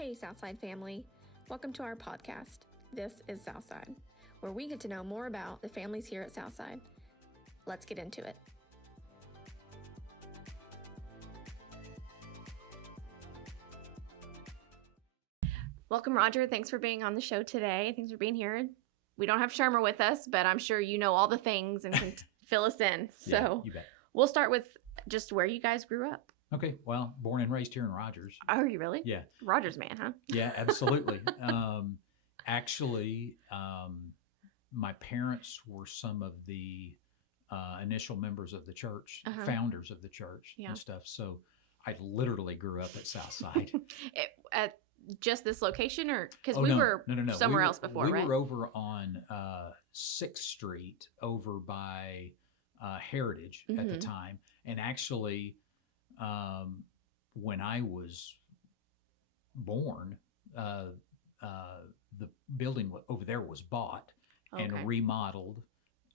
Hey Southside family, welcome to our podcast. This is Southside, where we get to know more about the families here at Southside. Let's get into it. Welcome, Roger. Thanks for being on the show today. Thanks for being here. We don't have Sherma with us, but I'm sure you know all the things and can fill us in. So you bet. We'll start with just where you guys grew up. Okay, well, born and raised here in Rogers. Oh, are you really? Yeah. Rogers man, huh? Yeah, absolutely. Actually, my parents were some of the initial members of the church, founders of the church and stuff. So I literally grew up at Southside. At just this location, or because we were somewhere else before, right? We were over on 6th Street over by Heritage at the time. And actually, when I was born, the building over there was bought and remodeled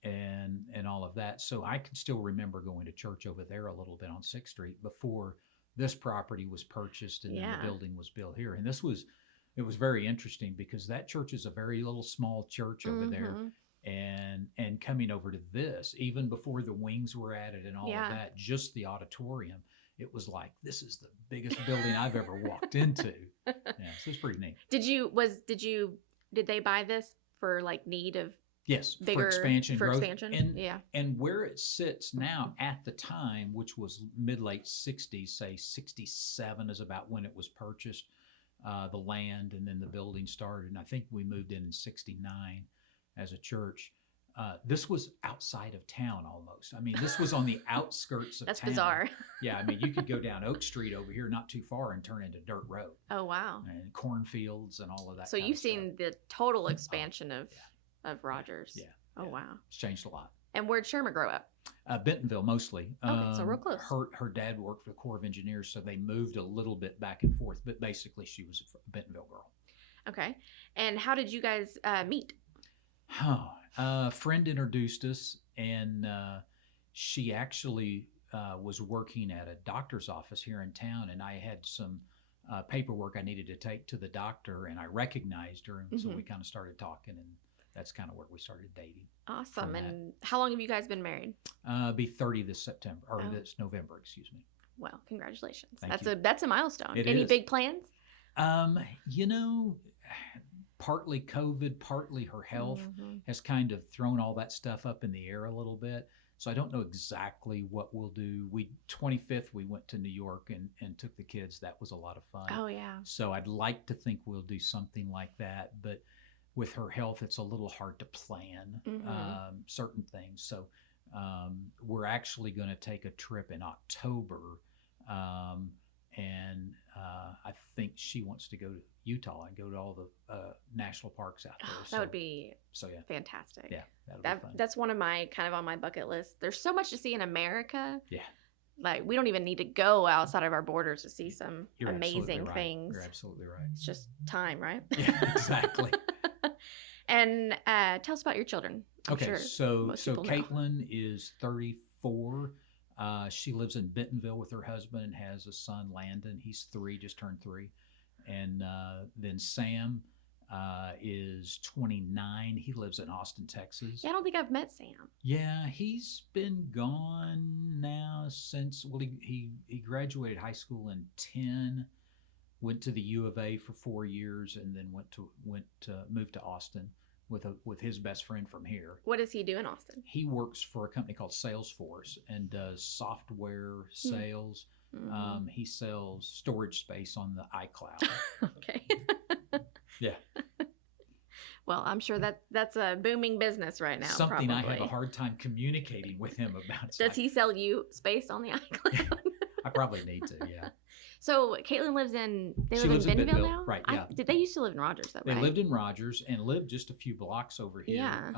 and all of that. So I can still remember going to church over there a little bit on 6th Street before this property was purchased and then the building was built here. And it was very interesting because that church is a very little small church over there. And coming over to this, even before the wings were added and all of that, just the auditorium, it was like, this is the biggest building I've ever walked into. Yeah, so it's pretty neat. Did they buy this for like need of bigger for expansion, growth. Expansion? And where it sits now at the time, which was mid-late 60s, say 67 is about when it was purchased, the land, and then the building started. And I think we moved in 69 as a church. This was outside of town almost. I mean, this was on the outskirts of That's town. bizarre. Yeah, I mean, you could go down Oak Street over here, not too far, and turn into dirt road. Oh, wow. And cornfields and all of that. So you've seen the total expansion of Rogers. Yeah. Oh, wow. It's changed a lot. And where'd Sherma grow up? Bentonville, mostly. Okay, so real close. Her dad worked for the Corps of Engineers, so they moved a little bit back and forth, but basically she was a Bentonville girl. Okay. And how did you guys meet? A friend introduced us, and she actually was working at a doctor's office here in town, and I had some paperwork I needed to take to the doctor, and I recognized her, and so we kind of started talking, and that's kind of where we started dating. Awesome. And how long have you guys been married? Be 30 this September, or this November, excuse me. Well, congratulations. Thank you. That's a milestone. It Any is. big plans? Partly COVID, partly her health has kind of thrown all that stuff up in the air a little bit. So I don't know exactly what we'll do. 25th, we went to New York and took the kids. That was a lot of fun. Oh, yeah. So I'd like to think we'll do something like that. But with her health, it's a little hard to plan certain things. So we're actually going to take a trip in October. And I think she wants to go to Utah and go to all the national parks out there. That would be fantastic. Yeah, that'll be fun. That's one of my kind of on my bucket list. There's so much to see in America. Yeah. Like, we don't even need to go outside of our borders to see some amazing right. things. You're absolutely right. It's just time, right? Yeah, exactly. And tell us about your children. Okay, so Kaitlyn is 34. She lives in Bentonville with her husband and has a son, Landon. He's 3, just turned 3. And then Sam is 29. He lives in Austin, Texas. Yeah, I don't think I've met Sam. Yeah, he's been gone now since, he graduated high school in 10, went to the U of A for 4 years, and then moved to Austin with his best friend from here. What does he do in Austin? He works for a company called Salesforce and does software sales. He sells storage space on the iCloud. Okay. Yeah. Well, I'm sure that's a booming business right now. Something probably. I have a hard time communicating with him about. Does he sell you space on the iCloud? I probably need to, yeah. So Kaitlyn lives in Bentonville now? Right, yeah. They used to live in Rogers, though, right? They lived in Rogers and lived just a few blocks over here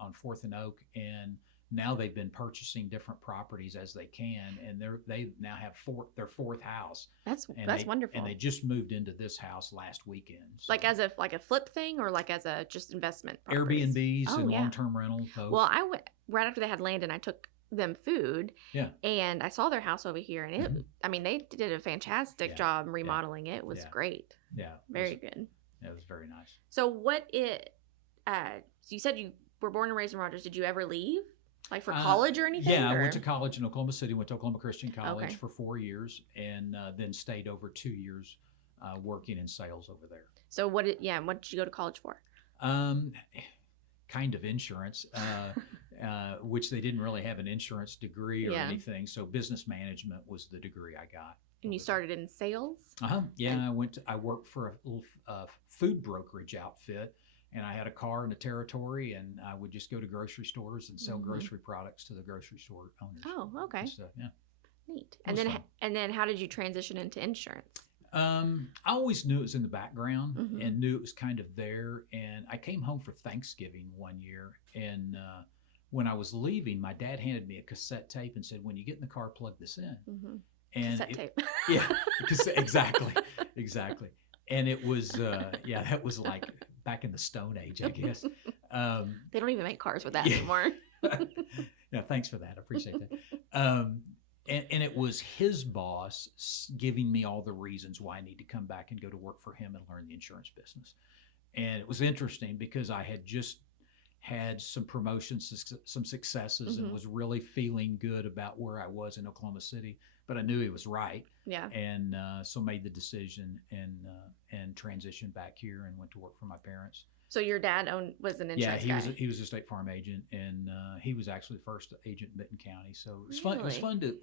on 4th and Oak. And now they've been purchasing different properties as they can. And they now have their 4th house. That's wonderful. And they just moved into this house last weekend. So. Like as a flip thing, or like as a just investment properties? Airbnbs and long-term rentals. Well, I went right after they had Landon. I took them food. Yeah. And I saw their house over here, and it, I mean, they did a fantastic job remodeling it. It was great. Yeah. Very good. Yeah, it was very nice. So so you said you were born and raised in Rogers. Did you ever leave? Like for college or anything? Yeah, or? I went to college in Oklahoma City, went to Oklahoma Christian College for 4 years, and then stayed over 2 years working in sales over there. So what did you go to college for? Kind of insurance, which they didn't really have an insurance degree or anything. So business management was the degree I got. And you started in sales? Yeah, I worked for a little food brokerage outfit, and I had a car in the territory, and I would just go to grocery stores and sell grocery products to the grocery store owners. Oh, okay. So, yeah. Neat. And then how did you transition into insurance? I always knew it was in the background and knew it was kind of there. And I came home for Thanksgiving one year, and when I was leaving, my dad handed me a cassette tape and said, "When you get in the car, plug this in." And cassette tape. Yeah, exactly. And it was, that was like back in the Stone Age, I guess. They don't even make cars with that anymore. Yeah, thanks for that. I appreciate that. And it was his boss giving me all the reasons why I need to come back and go to work for him and learn the insurance business. And it was interesting because I had just had some promotions, some successes, and was really feeling good about where I was in Oklahoma City. But I knew he was right. Yeah. And so made the decision and transitioned back here and went to work for my parents. So your dad was an insurance guy? Yeah, he was a State Farm agent, and he was actually the first agent in Benton County. So it was fun.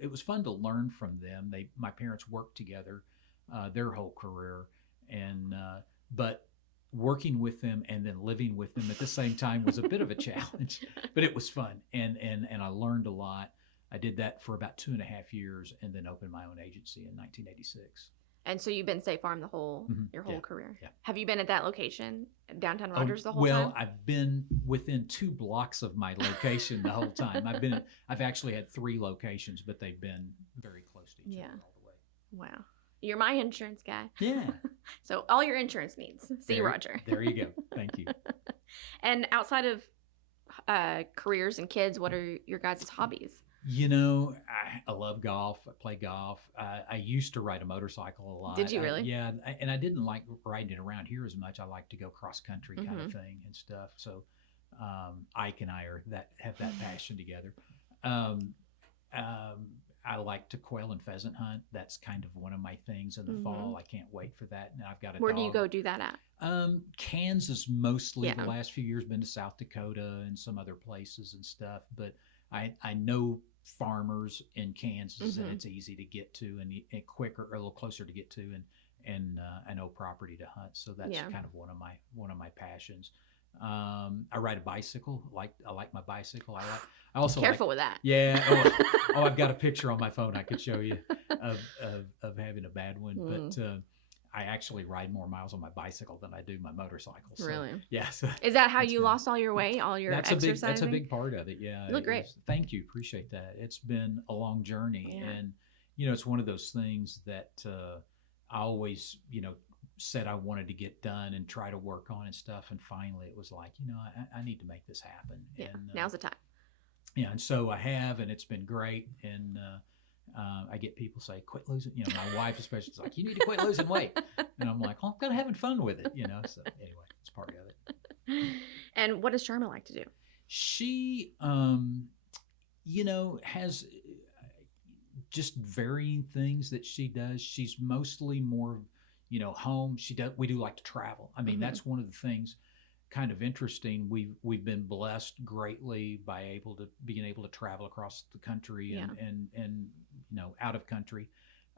It was fun to learn from them. My parents worked together their whole career, and but working with them and then living with them at the same time was a bit of a challenge, but it was fun, and I learned a lot. I did that for about 2.5 years, and then opened my own agency in 1986. And so you've been State Farm your whole career. Yeah. Have you been at that location, downtown Rogers, the whole time? Well, I've been within 2 blocks of my location the whole time. I've actually had 3 locations, but they've been very close to each other all the way. Wow. You're my insurance guy. Yeah. So all your insurance needs. See Roger. There you go. Thank you. And outside of careers and kids, what are your guys' hobbies? You know, I love golf. I play golf. I used to ride a motorcycle a lot. Did you really? Yeah, and I didn't like riding it around here as much. I like to go cross country kind of thing and stuff. So Ike and I have that passion together. I like to quail and pheasant hunt. That's kind of one of my things in the fall. I can't wait for that. And I've got a Where do you go do that at? Kansas mostly. The last few years, been to South Dakota and some other places and stuff. But I know farmers in Kansas, and it's easy to get to and quicker, or a little closer to get to, and I know property to hunt. So that's kind of one of my passions. I ride a bicycle. I like my bicycle. I also careful with that. Yeah. I've got a picture on my phone I could show you of having a bad one. But I actually ride more miles on my bicycle than I do my motorcycle. So, really? Yeah. So is that how you lost all your weight, all your exercising? That's a big part of it. Yeah. You look great. Thank you. Appreciate that. It's been a long journey, and it's one of those things that I always said I wanted to get done and try to work on and stuff, and finally it was like, I need to make this happen. Yeah. And now's the time. Yeah, and so I have, and it's been great. And I get people say, "Quit losing." My wife especially is like, "You need to quit losing weight," and I'm like, "Oh, I'm kind of having fun with it." So anyway, it's part of it. And what does Sharma like to do? She, has just varying things that she does. She's mostly more, home. We do like to travel. I mean, that's one of the things kind of interesting. We've been blessed greatly by being able to travel across the country and out of country.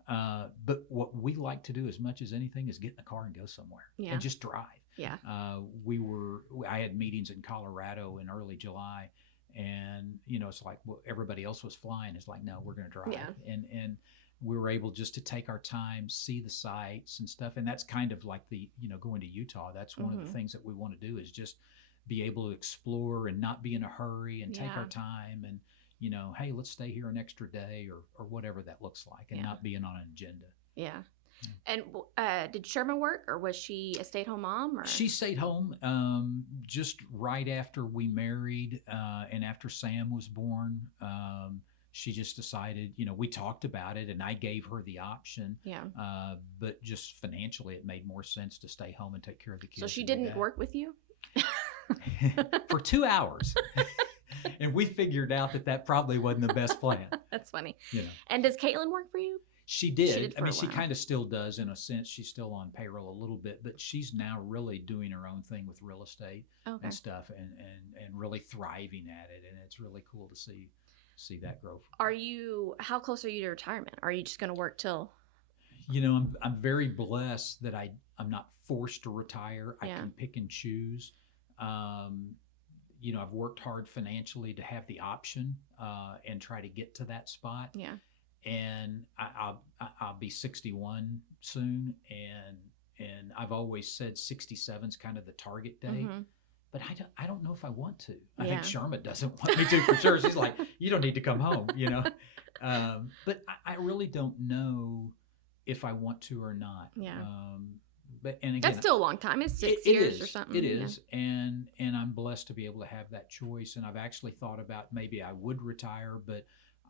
But what we like to do as much as anything is get in the car and go somewhere and just drive. Yeah. I had meetings in Colorado in early July, and it's like, well, everybody else was flying. It's like, no, we're going to drive. Yeah. And we were able just to take our time, see the sights and stuff. And that's kind of like going to Utah. That's one of the things that we want to do, is just be able to explore and not be in a hurry and take our time, and, hey, let's stay here an extra day or whatever that looks like, and not being on an agenda. Yeah. And did Sherma work, or was she a stay-at-home mom? Or? She stayed home just right after we married and after Sam was born. She just decided, we talked about it and I gave her the option. Yeah. But just financially, it made more sense to stay home and take care of the kids. So she didn't work with you? For 2 hours. And we figured out that probably wasn't the best plan. That's funny. And does Kaitlyn work for you? She did. She kind of still does in a sense. She's still on payroll a little bit, but she's now really doing her own thing with real estate and stuff and really thriving at it. And it's really cool to see that growth. How close are you to retirement? Are you just going to work till? I'm very blessed that I'm not forced to retire. I can pick and choose. I've worked hard financially to have the option and try to get to that spot. Yeah. And I'll be 61 soon, and I've always said 67 is kind of the target date. Mm-hmm. But I don't know if I want to. I think Sharma doesn't want me to for sure. She's like, you don't need to come home, But I really don't know if I want to or not. Yeah. And again, that's still a long time. It's 6 years or something. It is, and I'm blessed to be able to have that choice. And I've actually thought about maybe I would retire, but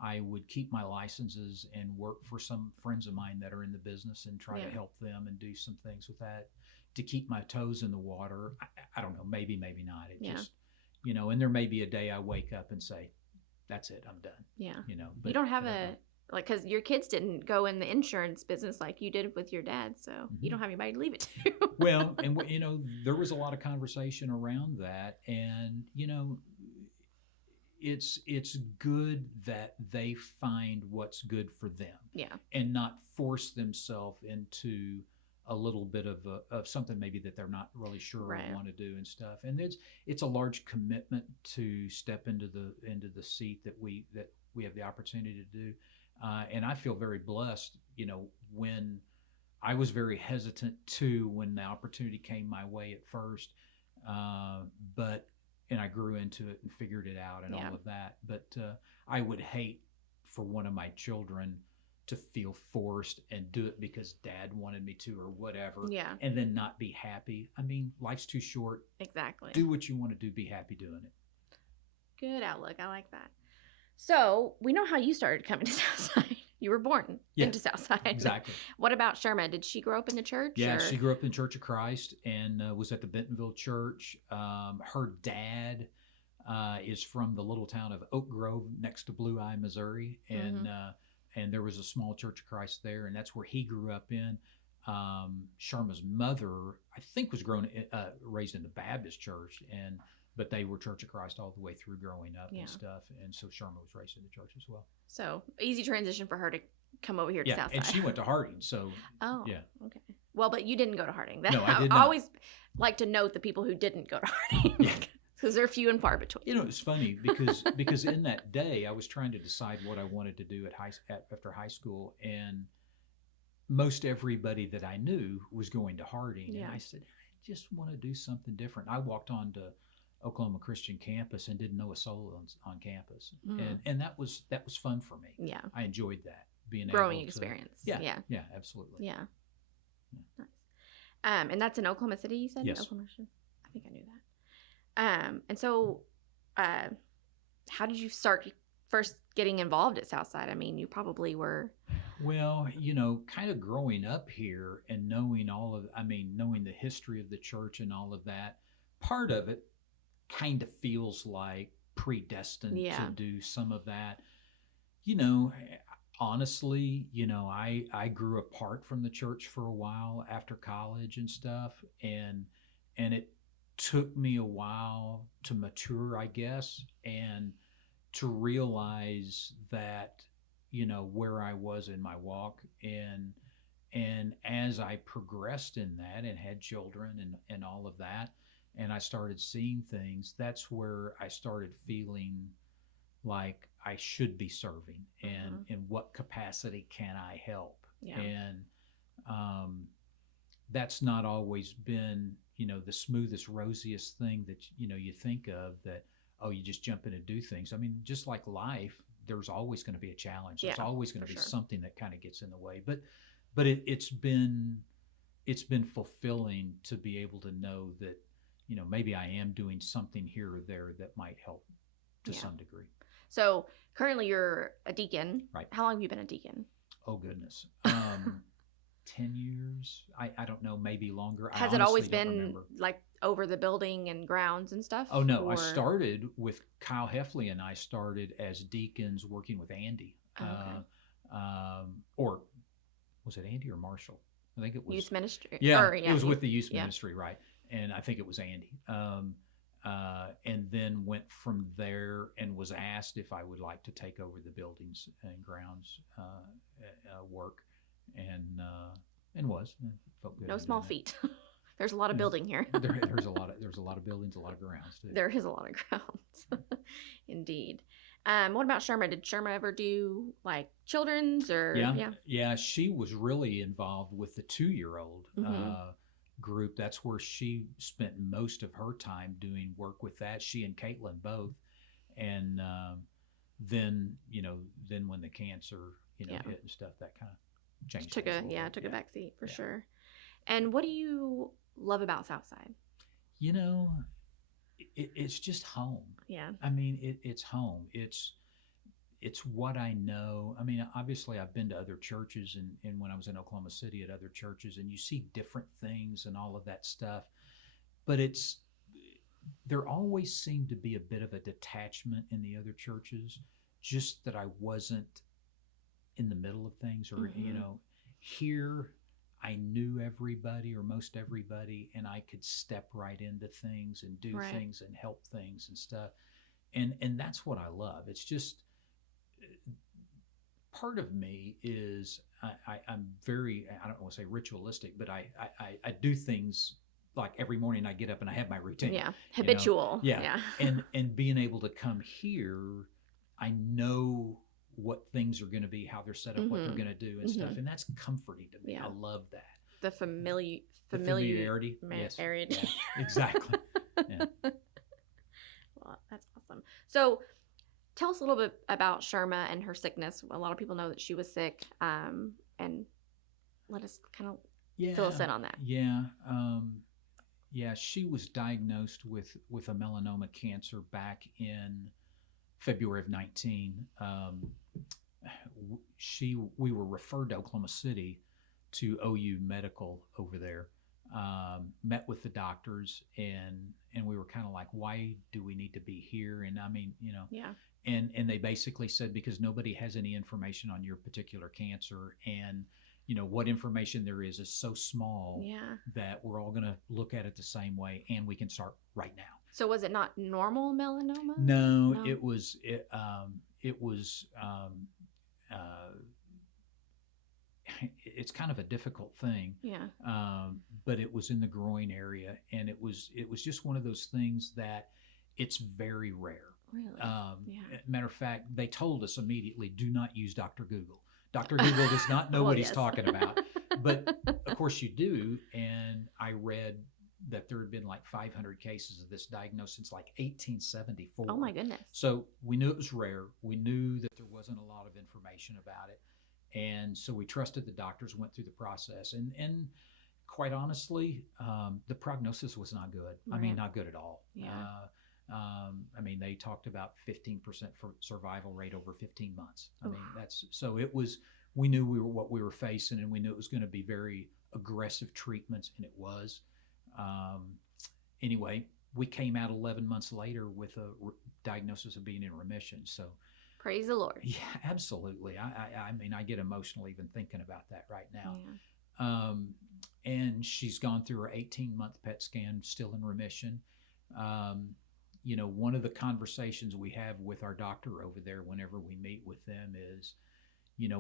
I would keep my licenses and work for some friends of mine that are in the business and try to help them and do some things with that to keep my toes in the water. I don't know, maybe not. It just, and there may be a day I wake up and say, that's it, I'm done. Yeah. But you don't have because your kids didn't go in the insurance business like you did with your dad, so you don't have anybody to leave it to. Well, and there was a lot of conversation around that, and it's good that they find what's good for them, and not force themselves into a little bit of something maybe that they're not really sure or want to do and stuff. And it's a large commitment to step into the seat that we have the opportunity to do. And I feel very blessed, when I was very hesitant too, when the opportunity came my way at first, and I grew into it and figured it out and all of that. But I would hate for one of my children to feel forced and do it because dad wanted me to or whatever, and then not be happy. I mean, life's too short. Exactly. Do what you want to do. Be happy doing it. Good outlook. I like that. So we know how you started coming to Southside. You were born into Southside. Exactly. What about Sherma? Did she grow up in the church? Yeah, she grew up in Church of Christ and was at the Bentonville Church. Her dad is from the little town of Oak Grove next to Blue Eye, Missouri. And there was a small Church of Christ there, and that's where he grew up in. Sharma's mother, I think, was raised in the Baptist church, but they were Church of Christ all the way through growing up and stuff. And so Sharma was raised in the church as well. So easy transition for her to come over here to Southside. And she went to Harding. So okay. Well, but you didn't go to Harding. No, I did not. I always like to note the people who didn't go to Harding because they're few and far between. It's funny because in that day I was trying to decide what I wanted to do after high school, and most everybody that I knew was going to Harding, and I said, I just want to do something different. I walked on to Oklahoma Christian campus and didn't know a soul on campus, and that was fun for me. Yeah, I enjoyed that growing experience. Yeah, absolutely. Yeah. Nice. And that's in Oklahoma City, you said? Yes. Oklahoma City? I think I knew that. And so, how did you start first getting involved at Southside? I mean, you probably were. Well, kind of growing up here and knowing knowing the history of the church and all of that, part of it kind of feels like predestined to do some of that. Honestly, I grew apart from the church for a while after college and stuff, and it took me a while to mature, I guess, and to realize that, where I was in my walk, and as I progressed in that and had children and all of that, and I started seeing things, that's where I started feeling like I should be serving, and in what capacity can I help? Yeah. And that's not always been, the smoothest, rosiest thing that, you think of, that, you just jump in and do things. I mean, just like life, there's always going to be a challenge. There's always going to be something that kind of gets in the way. But but it's been fulfilling to be able to know that, maybe I am doing something here or there that might help to some degree. So currently you're a deacon. Right. How long have you been a deacon? Oh, goodness. 10 years? I don't know, maybe longer. Has it always been like over the building and grounds and stuff? Oh, no. I started with Kyle Heffley, and I started as deacons working with Andy. Or was it Andy or Marshall? I think it was youth ministry. Yeah, it was with the youth ministry, right? And I think it was Andy. And then went from there and was asked if I would like to take over the buildings and grounds work, and was. It felt good. No small feat. There's a lot of building here. there's a lot of buildings, a lot of grounds too. There is a lot of grounds, indeed. What about Sherma? Did Sherma ever do like children's or? Yeah. She was really involved with the 2-year-old group. That's where she spent most of her time doing work with that. She and Kaitlyn both, and then when the cancer hit and stuff, that kind of changed. Took a back seat for sure. And what do you love about Southside? It's just home. Yeah. I mean, it's home. It's what I know. I mean, obviously I've been to other churches and when I was in Oklahoma City at other churches, and you see different things and all of that stuff, but there always seemed to be a bit of a detachment in the other churches, just that I wasn't in the middle of things, or, here I knew everybody or most everybody, and I could step right into things and do things and help things and stuff. And that's what I love. It's just, part of me is I'm very, I don't want to say ritualistic, but I do things like every morning I get up and I have my routine. Yeah. Habitual. Yeah. And being able to come here, I know what things are going to be, how they're set up, what they're going to do and stuff. And that's comforting to me. I love that. The familiarity. Yes. Yeah, exactly. Yeah. Well, that's awesome. So tell us a little bit about Sherma and her sickness. A lot of people know that she was sick, and let us kind of fill us in on that. Yeah. She was diagnosed with a melanoma cancer back in February of 19. We were referred to Oklahoma City to OU Medical over there. Met with the doctors, and we were kind of like, why do we need to be here? And I mean, and they basically said, because nobody has any information on your particular cancer, and what information there is so small that we're all going to look at it the same way, and we can start right now. So was it not normal melanoma? No. It was it's kind of a difficult thing. But it was in the groin area, and it was just one of those things that it's very rare. Really? Matter of fact, they told us immediately, do not use Dr. Google. Dr. Google does not know what he's talking about. But of course you do, and I read that there had been like 500 cases of this diagnosed since like 1874. Oh my goodness. So we knew it was rare. We knew that there wasn't a lot of information about it. And so we trusted the doctors, went through the process. And quite honestly, the prognosis was not good. I mean, not good at all. I mean, they talked about 15% for survival rate over 15 months. I mean, we knew what we were facing, and we knew it was going to be very aggressive treatments, and it was. Anyway, we came out 11 months later with a diagnosis of being in remission. So praise the Lord. Yeah, absolutely. I mean, I get emotional even thinking about that right now. And she's gone through her 18-month PET scan, still in remission. One of the conversations we have with our doctor over there whenever we meet with them is,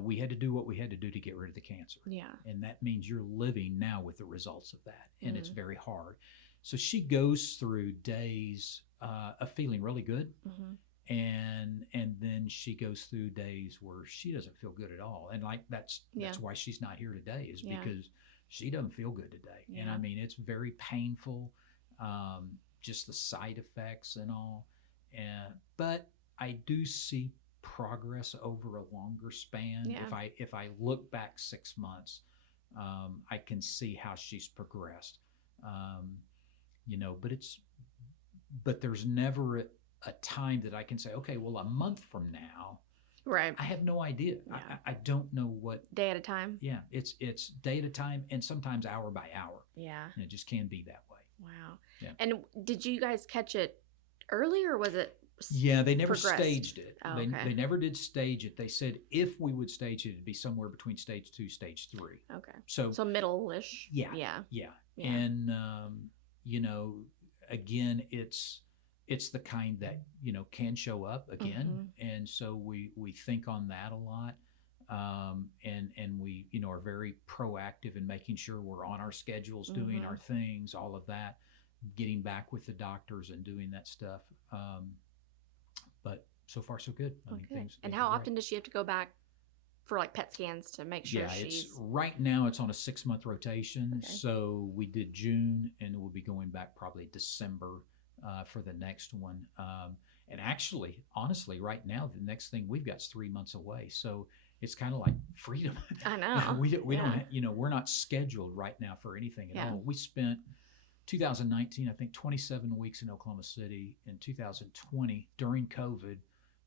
we had to do what we had to do to get rid of the cancer. And that means you're living now with the results of that. And it's very hard. So she goes through days of feeling really good. And then she goes through days where she doesn't feel good at all. And like, that's why she's not here today, is because she doesn't feel good today. And I mean, it's very painful, just the side effects and all. But I do see progress over a longer span. If I look back 6 months, I can see how she's progressed. But there's never a time that I can say, okay, well, a month from now, right? I have no idea. Yeah. I don't know what day at a time. Yeah, it's day at a time, and sometimes hour by hour. Yeah, and it just can be that way. Wow. Yeah. And did you guys catch it early, or was it? Yeah, they never progressed? Staged it. Oh, they, okay. they never did stage it. They said if we would stage it, it'd be somewhere between stage 2, stage 3. Okay. So middle-ish. Yeah. And again, it's the kind that can show up again, and so we think on that a lot, and we are very proactive in making sure we're on our schedules, doing our things, all of that, getting back with the doctors and doing that stuff. But so far so good. I mean, things how are often does she have to go back for like PET scans to make sure she's? Right now it's on a 6-month rotation. Okay. So we did June, and we'll be going back probably December for the next one. And actually, honestly, right now the next thing we've got is 3 months away. So it's kind of like freedom. I know. we don't we're not scheduled right now for anything at all. We spent 2019, I think 27 weeks in Oklahoma City. In 2020, during COVID,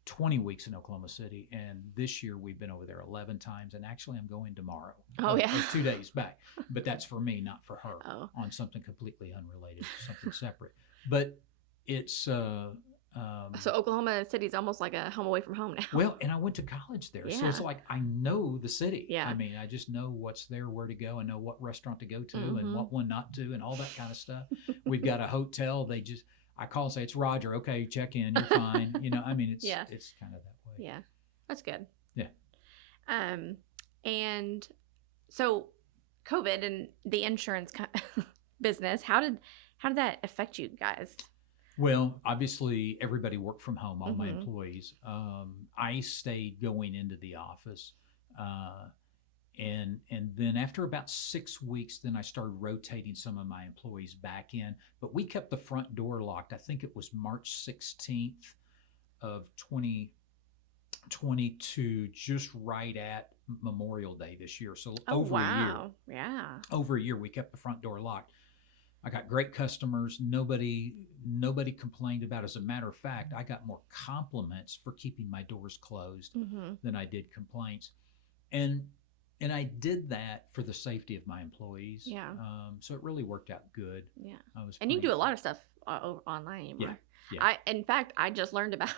20 weeks in Oklahoma City. And this year we've been over there 11 times. And actually I'm going tomorrow. Oh, yeah. 2 days back. But that's for me, not for her. Oh. On something completely unrelated, something separate. But it's... so Oklahoma City's almost like a home away from home now. Well, and I went to college there. So it's like I know the city. Yeah. I mean, I just know what's there, where to go. I know what restaurant to go to and what one not to and all that kind of stuff. We've got a hotel. I call and say, it's Roger. Okay, check in. You're fine. I mean, it's kind of that way. Yeah. That's good. Yeah. And so COVID and the insurance business, how did that affect you guys? Well, obviously, everybody worked from home, all my employees. I stayed going into the office. And then after about 6 weeks, then I started rotating some of my employees back in. But we kept the front door locked. I think it was March 16th of 2022, just right at Memorial Day this year. So over a year. Yeah. Over a year, we kept the front door locked. I got great customers. Nobody complained about it. As a matter of fact, I got more compliments for keeping my doors closed than I did complaints. And I did that for the safety of my employees. Yeah. So it really worked out good. Yeah. And you do a lot of stuff online anymore. Yeah. In fact, I just learned about,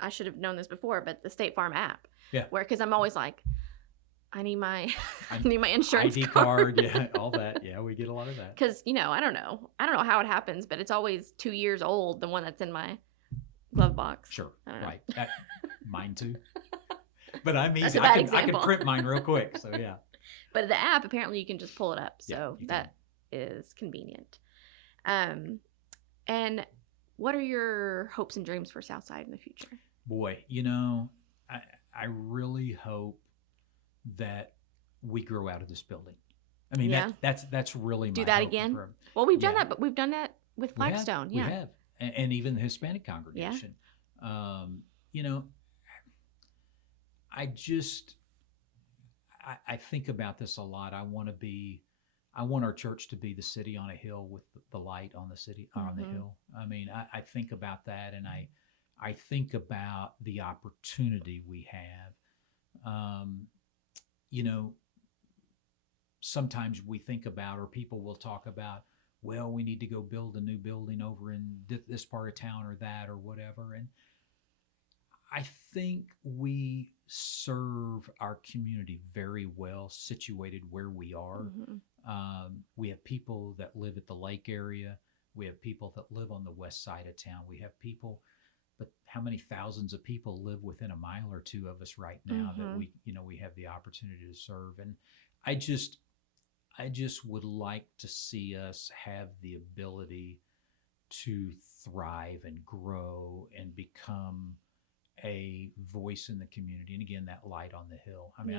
I should have known this before, but the State Farm app. Yeah. Because I'm always like, I need my insurance ID card, yeah, all that. Yeah, we get a lot of that. Because I don't know how it happens, but it's always 2 years old. The one that's in my glove box. Sure, right. Mine too. But I'm easy. That's a bad example. I can print mine real quick. So yeah. But the app, apparently, you can just pull it up. So yeah, that is convenient. And what are your hopes and dreams for Southside in the future? Boy, I really hope that we grow out of this building. I mean, that's really my do that hope again. Well, we've done that, but we've done that with Flagstone. We have, and even the Hispanic congregation. I think about this a lot. I want our church to be the city on a hill with the light on the city on the hill. I mean, I think about that, and I think about the opportunity we have. Sometimes we think about, or people will talk about, well, we need to go build a new building over in this part of town or that or whatever. And I think we serve our community very well situated where we are. We have people that live at the lake area. We have people that live on the west side of town. We have people, but how many thousands of people live within a mile or two of us right now that we have the opportunity to serve? And I just would like to see us have the ability to thrive and grow and become a voice in the community. And again, that light on the hill. I mean,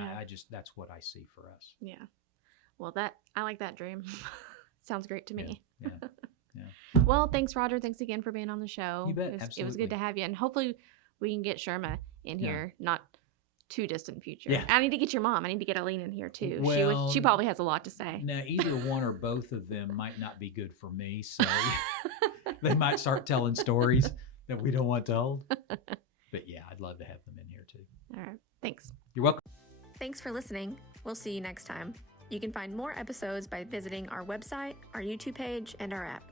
that's what I see for us. Yeah. Well, I like that dream. Sounds great to me. Yeah. Well, thanks, Roger. Thanks again for being on the show. You bet. It was good to have you. And hopefully we can get Sherma in here, not too distant future. Yeah. I need to get your mom. I need to get Eileen in here too. Well, she probably has a lot to say. Now, either one or both of them might not be good for me, so they might start telling stories that we don't want told. But yeah, I'd love to have them in here too. All right. Thanks. You're welcome. Thanks for listening. We'll see you next time. You can find more episodes by visiting our website, our YouTube page, and our app.